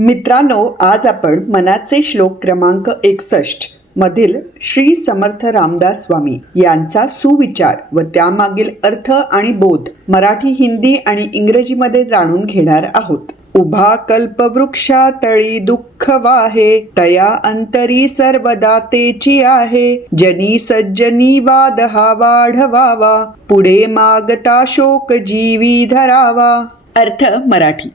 मित्रांनो आज आपण मनाचे श्लोक क्रमांक एकसष्ट मधील श्री समर्थ रामदास स्वामी यांचा सुविचार व त्यामागील अर्थ आणि बोध मराठी हिंदी आणि इंग्रजीमध्ये जाणून घेणार आहोत. उभा कल्पवृक्षा तळी दुःख वाहे तया अंतरी सर्वदा तेची आहे. जनी सज्जनी वाद हा वाढवावा पुढे मागता शोक जीवी धरावा. अर्थ मराठी.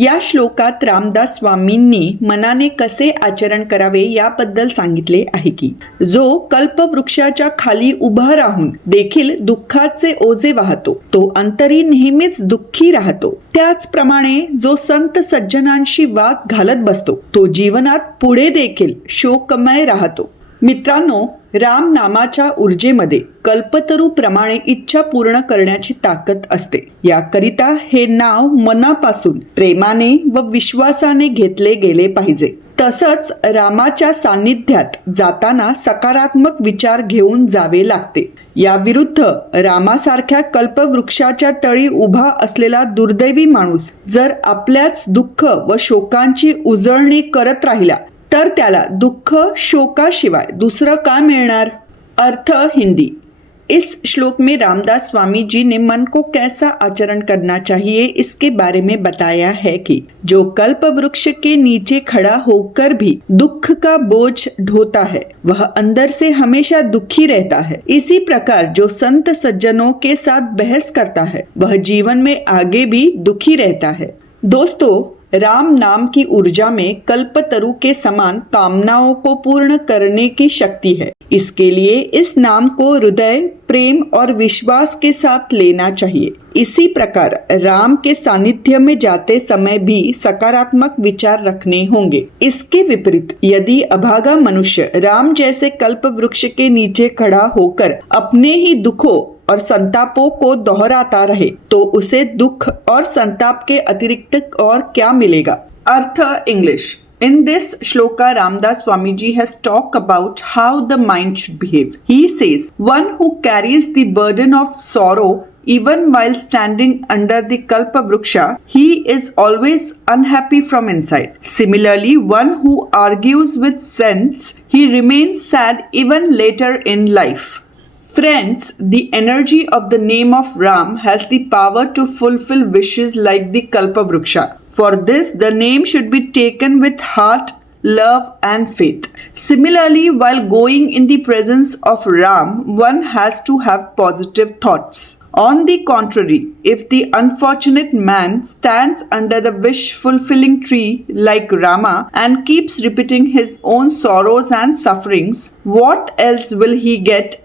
या श्लोकात रामदास स्वामींनी मनाने कसे आचरण करावे याबद्दल सांगितले आहे की जो कल्पवृक्षाच्या खाली उभा राहून देखील दुःखाचे ओझे वाहतो तो अंतरी नेहमीच दुःखी राहतो. त्याचप्रमाणे जो संत सज्जनांशी वाद घालत बसतो तो जीवनात पुढे देखील शोकमय राहतो. मित्रांनो राम नामाच्या ऊर्जेमध्ये कल्पतरूप्रमाणे इच्छा पूर्ण करण्याची ताकद असते. याकरिता हे नाव मनापासून प्रेमाने व विश्वासाने घेतले गेले पाहिजे. तसंच रामाच्या सान्निध्यात जाताना सकारात्मक विचार घेऊन जावे लागते. या विरुद्ध रामासारख्या कल्पवृक्षाच्या तळी उभा असलेला दुर्दैवी माणूस जर आपल्याच दुःख व शोकांची उजळणी करत राहिला तर त्याला दुःख, शोकाशिवाय दूसरा का मिलनार अर्थ हिंदी. इस श्लोक में रामदास स्वामी जी ने मन को कैसा आचरण करना चाहिए इसके बारे में बताया है कि जो कल्प वृक्ष के नीचे खड़ा होकर भी दुख का बोझ ढोता है, वह अंदर से हमेशा दुखी रहता है। इसी प्रकार जो संत सज्जनों के साथ बहस करता है, वह जीवन में आगे भी दुखी रहता है। दोस्तों राम नाम की ऊर्जा में कल्पतरु के समान कामनाओं को पूर्ण करने की शक्ति है। इसके लिए इस नाम को हृदय, प्रेम और विश्वास के साथ लेना चाहिए। इसी प्रकार राम के सानिध्य में जाते समय भी सकारात्मक विचार रखने होंगे। इसके विपरीत यदि अभागा मनुष्य राम जैसे कल्प वृक्ष के नीचे खड़ा होकर अपने ही दुखों और संतापों को दोहराता रहे तो उसे दुख और संताप के अतिरिक्त और क्या मिलेगा अर्थ English In this shloka, Ramdas Swamiji has talked about how the mind should behave. He says, One who carries the burden of sorrow even while standing under the kalpa vruksha, he is always unhappy from inside. Similarly, one who argues with sense, he remains sad even later in life. Friends, the energy of the name of Ram has the power to fulfill wishes like the Kalpa Vruksha. For this, the name should be taken with heart, love, and faith. Similarly, while going in the presence of Ram, one has to have positive thoughts. On the contrary, if the unfortunate man stands under the wish fulfilling tree like Rama and keeps repeating his own sorrows and sufferings, what else will he get